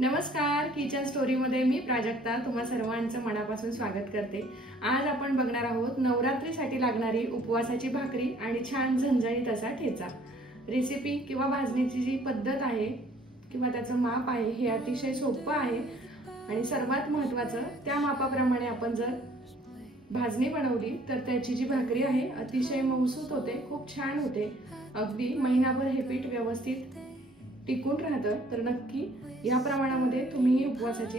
नमस्कार, किचन स्टोरीमध्ये मी प्राजक्ता तुम्हा सर्वांचं मनापासून स्वागत करते। आज आपण बघणार आहोत नवरात्रीसाठी लागणारी उपवासाची भाकरी आणि छान झणझणीत असा ठेचा। रेसिपी किंवा भाजण्याची जी पद्धत आहे किंवा त्याचं माप आहे हे अतिशय सोपं आहे आणि सर्वात महत्त्वाचं त्या मापाप्रमाणे आपण जर भाजणी बनवली तर त्याची जी भाकरी आहे अतिशय मऊसूत होते, खूप छान होते। अगदी महिनाभर हे पीठ व्यवस्थित टिकून राहतं। तर नक्की या प्रमाणामध्ये तुम्ही उपवासाची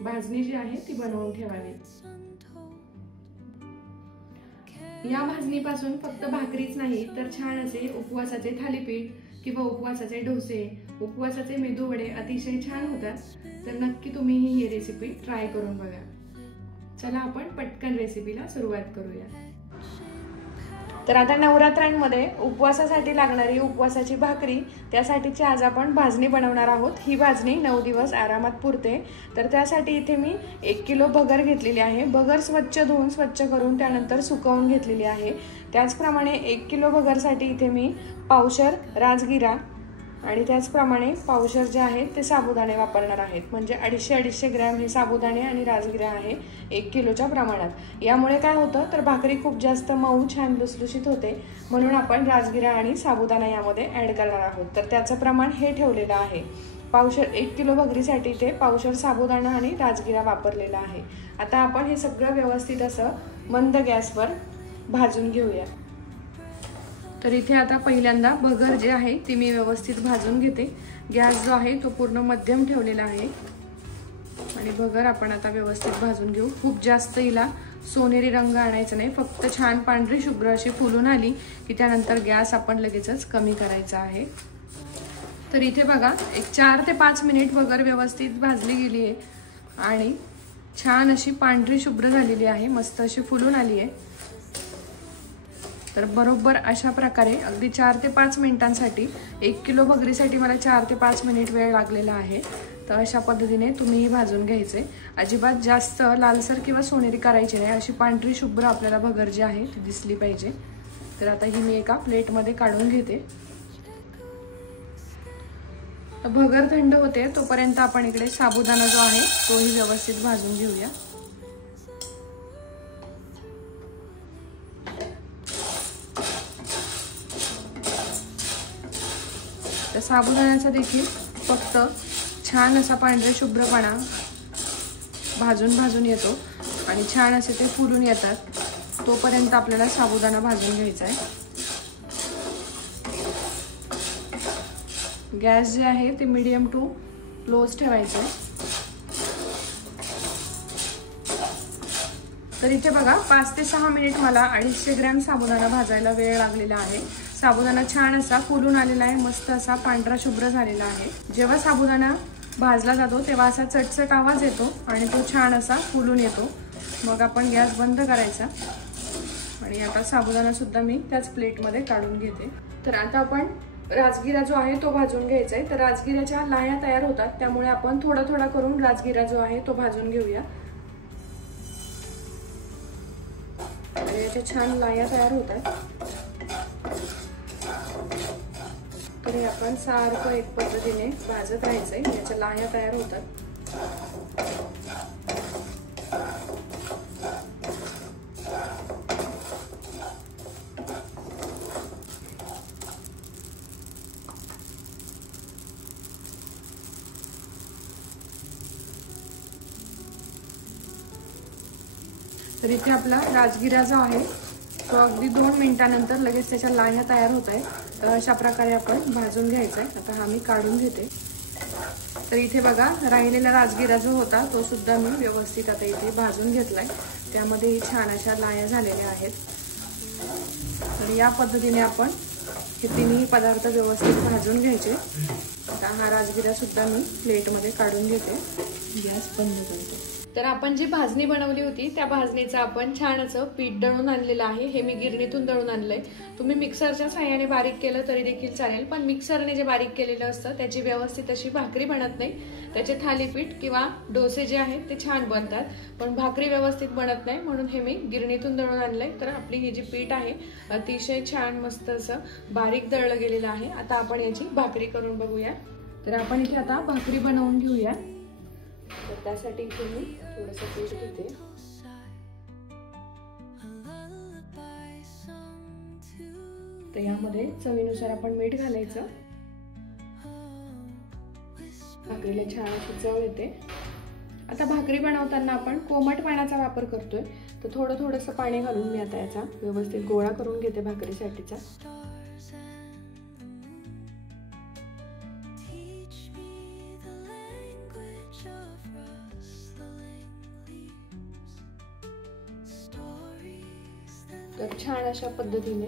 भाजणी जी आहे ती बनवून ठेवावी। या भाजणीपासून फक्त भाकरीच नाही तर छान असे उपवासाचे थालीपीठ किंवा उपवासाचे डोसे, उपवासाचे मेदूवडे अतिशय छान होतात। तर नक्की तुम्ही ही रेसिपी ट्राय करून बघा। चला आपण पटकन रेसिपीला सुरुवात करूया। तर आता नवरात्रांमध्ये उपवासासाठी लागणारी उपवासाची भाकरी त्यासाठीची आज आपण भाजणी बनवणार आहोत। ही भाजणी 9 दिवस आरामात पुरते। तर त्यासाठी इथे मी 1 किलो भगर घेतलेली आहे। भगर स्वच्छ धुवून स्वच्छ करून त्यानंतर सुकवून घेतलेली आहे। त्याचप्रमाणे 1 किलो भगरसाठी इथे मी पावशर राजगिरा आणि त्याचप्रमाणे पावशर जे आहे ते साबुदाणे वापरणार आहेत। म्हणजे 250 ग्रॅम हे साबुदाणे आणि राजगिरा आहे 1 किलोच्या प्रमाणात। यामुळे काय होतं तर भाकरी खूप जास्त मऊ छान लुसलुशीत होते, म्हणून आपण राजगिरा आणि साबुदाणा यामध्ये ऍड करणार आहोत। तर त्याचं प्रमाण हे ठेवलेलं आहे। पावशर 1 किलो भगरीसाठी ते पावशर साबुदाणा आणि राजगिरा वापरलेला आहे। आता आपण हे सगळं व्यवस्थित असं मंद गॅसवर भाजून घेऊया। तर इथे आता पहिल्यांदा भगर जे आहे ती मी व्यवस्थित भाजून घेते। गॅस जो आहे तो पूर्ण मध्यम ठेवलेला आहे आणि भगर आपण आता व्यवस्थित भाजून घेऊ। खूप जास्त हिला सोनेरी रंग आणायचा नाही, फक्त छान पांढरी शुभ्र अशी फुलून आली की त्यानंतर गॅस आपण लगेचच कमी करायचा आहे। तर इथे बघा एक 4 ते 5 मिनिट भगर व्यवस्थित भाजली गेली आहे आणि छान अशी पांढरी शुभ्र झालेली आहे, मस्त अशी फुलून आली आहे। तर बरोबर अशा प्रकारे अगदी 4 ते 5 मिनिटांसाठी 1 किलो भगरीसाठी मला 4 ते 5 मिनिट वेळ लागलेला आहे। तर अशा पद्धतीने तुम्ही ही भाजून घ्यायचे। अजिबात जास्त लालसर किंवा सोनेरी करायची नाही, अशी पांढरी शुभ्र आपल्याला भगर जी आहे ती दिसली पाहिजे। तर आता ही मी एका प्लेटमध्ये काढून घेते। तर भगर थंड होते तोपर्यंत आपण इकडे साबुदाणा जो आहे तोही व्यवस्थित भाजून घेऊया। तर साबुदाण्याचा देखील फक्त छान असा पांढरा शुभ्रपणा भाजून येतो आणि छान असे ते फुलून येतात तोपर्यंत आपल्याला साबुदाणा भाजून घ्यायचा आहे। गॅस जे आहे ते मीडियम टू लोच ठेवायचं आहे। तर इथे बघा 5 ते 6 मिनिट मला 250 ग्रॅम साबुदाणा भाजायला वेळ लागलेला आहे। साबुदाणा छान असा फुलून आलेला आहे, मस्त असा पांढरा शुभ्र झालेला आहे। जेव्हा साबुदाणा भाजला जातो तेव्हा असा चटचट आवाज येतो आणि तो छान असा फुलून येतो। मग आपण गॅस बंद करायचा आणि आता साबुदाणा सुद्धा मी त्याच प्लेटमध्ये काढून घेते। तर आता आपण राजगिरा जो आहे तो भाजून घ्यायचा आहे। तर राजगिराच्या लाह्या तयार होतात, त्यामुळे आपण थोडा थोडा करून राजगिरा जो आहे तो भाजून घेऊया। आणि याच्या छान लाह्या तयार होतात। तर हे आपण सारखं एक पद्धतीने भाजत राहायचंय, याच्या लाह्या तयार होतात। तर इथे आपला राजगिरा जो आहे तो अगदी 2 मिनिटांनंतर लगेच त्याच्या लाह्या तयार होत आहे। तर अशा प्रकारे आपण भाजून घ्यायचा आहे। आता हा मी काढून घेते। तर इथे बघा राहिलेला राजगिरा जो होता तो सुद्धा मी व्यवस्थित आता इथे भाजून घेतलाय, त्यामध्ये छान अशा लाह्या झालेल्या आहेत। आणि या पद्धतीने आपण हे तिन्ही पदार्थ व्यवस्थित भाजून घ्यायचे। आता हा राजगिरा सुद्धा मी प्लेटमध्ये काढून घेते, गॅस बंद करते। तर आपण जी भाजणी बनवली होती त्या भाजणीचं आपण छान असं पीठ दळून आणलेलं आहे। हे मी गिरणीतून दळून आणलंय। तुम्ही मिक्सरच्या साहाय्याने बारीक केलं तरी देखील चालेल, पण मिक्सरने जे बारीक केलेलं असतं त्याची व्यवस्थित अशी भाकरी बनत नाही। त्याचे थालीपीठ किंवा डोसे जे आहेत ते छान बनतात, पण भाकरी व्यवस्थित बनत नाही, म्हणून हे मी गिरणीतून दळून आणलंय। तर आपली ही जी पीठ आहे अतिशय छान मस्त असं बारीक दळलं गेलेलं आहे। आता आपण याची भाकरी करून बघूया। तर आपण इथे आता भाकरी बनवून घेऊया। तर त्यासाठी इथे मी थोडंसं पीठ घेते. तर यामध्ये चवीनुसार आपण मीठ घालायचं. भाकरीला छान अशी चव येते. आता भाकरी बनवताना आपण कोमट पाण्याचा वापर करतोय, तर थोडंसं पाणी घालून मी आता याचा व्यवस्थित गोळा करून घेते भाकरीसाठीचा. तर छान अशा पद्धतीने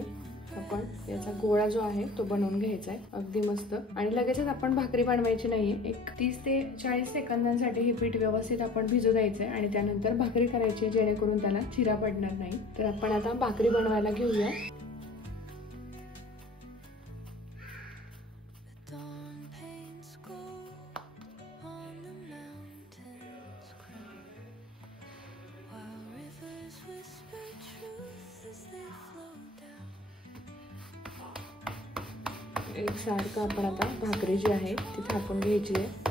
आपण याचा गोळा जो आहे तो बनवून घ्यायचा आहे, अगदी मस्त. आणि लगेचच आपण भाकरी बनवायची नाहीये. एक 30 ते 40 सेकंदांसाठी हे पीठ व्यवस्थित आपण भिजू द्यायचंय आणि त्यानंतर भाकरी करायची, जेणेकरून त्याला चिरा पडणार नाही. तर आपण आता भाकरी बनवायला घेऊया. एकसारखं आपण आता भाकरी जी आहे ती थापून घ्यायची आहे.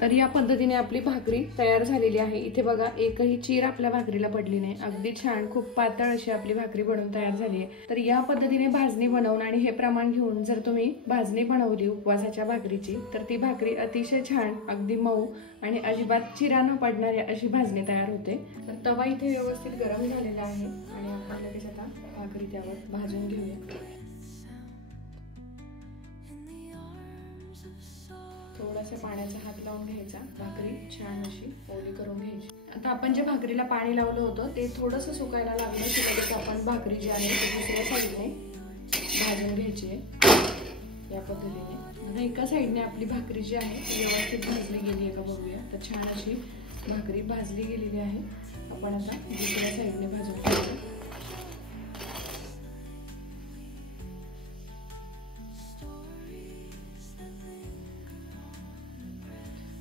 तर या पद्धतीने आपली भाकरी तयार झालेली आहे. इथे बघा, एकही चीर आपल्या भाकरीला पडली नाही. अगदी छान, खूप पातळ अशी आपली भाकरी बनवून तयार झाली आहे. तर या पद्धतीने भाजणी बनवून आणि हे प्रमाण घेऊन जर तुम्ही भाजणी बनवली उपवासाच्या भाकरीची, तर ती भाकरी अतिशय छान, अगदी मऊ आणि अजिबात चिरा न पडणारी अशी भाजणी तयार होते. तर तवा इथे व्यवस्थित गरम झालेला आहे आणि आपण लगेच आता भाकरी त्यावर भाजून घेऊया. थोडासा पाण्याचा हात लावून घ्यायचा, भाकरी छान अशी ओली करून घ्यायची. आता आपण जे भाकरीला पाणी लावलं होतं ते थोडंसं सुकायला लागलं की लगेच आपण भाकरी जी आहे ती दुसऱ्या साईडने भाजून घ्यायची आहे. या पद्धतीने एका साईडने आपली भाकरी जी आहे ती व्यवस्थित भाजली गेली आहे का बघूया. तर छान अशी भाकरी भाजली गेलेली आहे. आपण आता दुसऱ्या साईडने भाजून घ्यायची.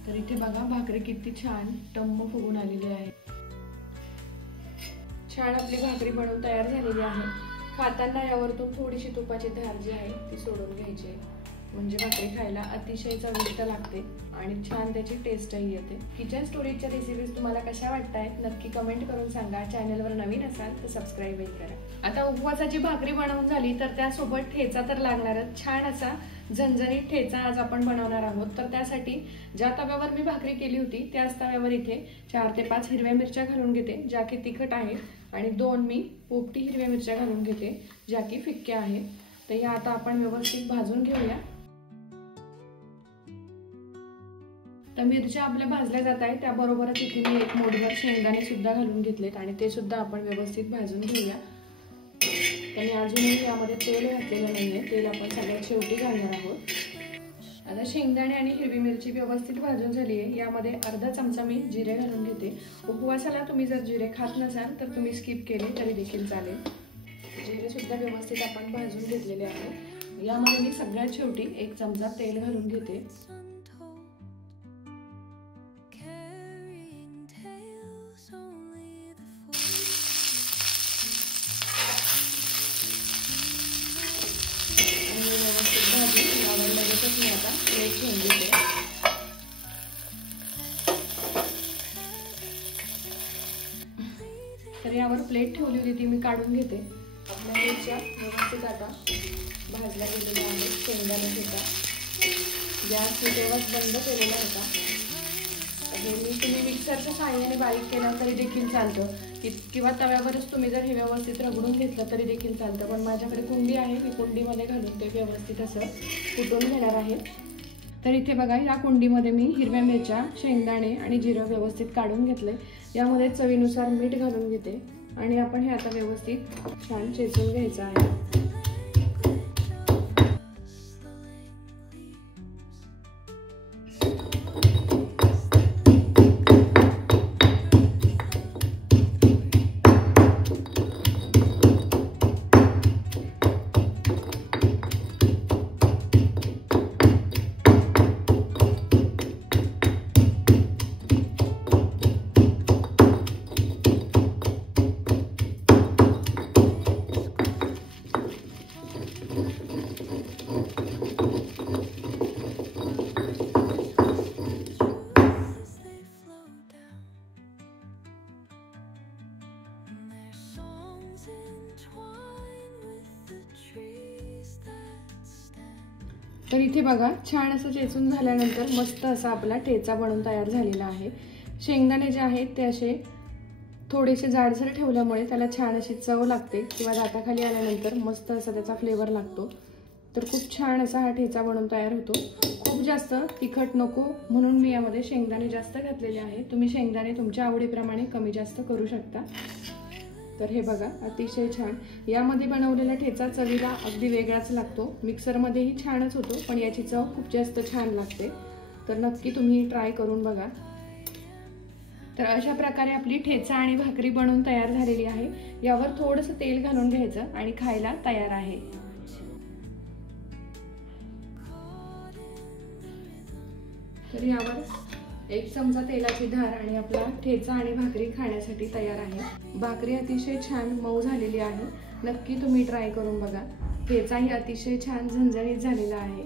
तर इथे बघा, भाकरी किती छान टम्म फुगून आलेली आहे. छान आपली भाकरी बनवून तयार झालेली आहे. खाताना यावरतून थोडीशी तुपाची धार जी आहे ती सोडून घ्यायची आहे, म्हणजे भाकरी खायला अतिशय चविष्ट लागते आणि छान त्याची टेस्टही येते. किचन स्टोरीजच्या रेसिपीज तुम्हाला कशा वाटतायत नक्की कमेंट करून सांगा. चॅनलवर नवीन असाल तर सबस्क्राईबही करा. आता उपवासाची भाकरी बनवून झाली तर त्यासोबत ठेचा तर लागणारच. छान असा झणझणीत ठेचा आज आपण बनवणार आहोत. तर त्यासाठी ज्या तव्यावर मी भाकरी केली होती त्याच तव्यावर इथे 4 ते 5 हिरव्या मिरच्या घालून घेते, ज्या की तिखट आहेत, आणि 2 मी पोपटी हिरव्या मिरच्या घालून घेते, ज्या की फिक्क्या आहेत. तर या आता आपण व्यवस्थित भाजून घेऊया. तर मिरच्या आपल्या भाजल्या जात आहेत, त्याबरोबरच इथे मी 1 मोठभर शेंगदाणे सुद्धा घालून घेतलेत आणि ते सुद्धा आपण व्यवस्थित भाजून घेऊया. आणि अजूनही यामध्ये तेल घातलेलं नाहीये, तेल आपण सगळ्यात शेवटी घालणार आहोत. आता शेंगदाणे आणि हिरवी मिरची व्यवस्थित भाजून झाली आहे. यामध्ये अर्धा चमचा मी जिरे घालून घेते. उपवासाला तुम्ही जर जिरे खात नसाल तर तुम्ही स्किप केले तरी देखील चालेल. जिरे सुद्धा व्यवस्थित आपण भाजून घेतलेले आहे. यामध्ये मी सगळ्यात शेवटी 1 चमचा तेल घालून घेते. तर यावर प्लेट ठेवली होती ती मी काढून घेते. आपल्या मिरच्या व्यवस्थित आता भाजल्या गेलेल्या आहेत. शेंगदाणे ठेचा गॅस तेव्हाच बंद केलेला होता. तुम्ही मिक्सरच्या साहाय्याने बारीक केला तरी देखील चालतं, किंवा तव्यावरच तुम्ही जर हे व्यवस्थित रगडून घेतलं तरी देखील चालतं. पण माझ्याकडे कुंडी आहे, मी कुंडीमध्ये घालून ते व्यवस्थित असं कुटून घेणार आहे. तर इथे बघा, या कुंडीमध्ये मी हिरव्या मिरच्या, शेंगदाणे आणि जिरं व्यवस्थित काढून घेतले. यामध्ये चवीनुसार मीठ घालून घेते आणि आपण हे आता व्यवस्थित छान चेचून घ्यायचं आहे. तर इथे बघा छान असं चेचून झाल्यानंतर मस्त असा आपला ठेचा बनून तयार झालेला आहे। शेंगदाणे जे आहेत ते असे थोडेसे जाडसर ठेवल्यामुळे त्याला छान अशी चव लागते किंवा दाताखाली आल्यानंतर मस्त असा त्याचा फ्लेवर लागतो। तर खूप छान असा हा ठेचा बनून तयार होतो। खूप जास्त तिखट नको म्हणून मी यामध्ये शेंगदाणे जास्त घातलेले आहे। तुम्ही शेंगदाणे तुमच्या आवडीप्रमाणे कमी जास्त करू शकता। तर हे बघा अतिशय छान यामध्ये बनवलेला ठेचा चवीला अगदी वेगळाच लागतो। मिक्सरमध्येही छानच होतो पण याची चव खूप जास्त छान लागते। तर नक्की तुम्ही ट्राय करून बघा। तर अशा प्रकारे आपली ठेचा आणि भाकरी बनवून तयार झालेली आहे। यावर थोडंसं तेल घालून घ्यायचं आणि खायला तयार आहे। तर यावर 1 चमचा तेलाची धार आणि आपला ठेचा आणि भाकरी खाण्यासाठी तयार आहे। भाकरी अतिशय छान मऊ झालेली आहे। नक्की तुम्ही ट्राय करून बघा। ठेचाही अतिशय छान झणझणीत झालेला आहे।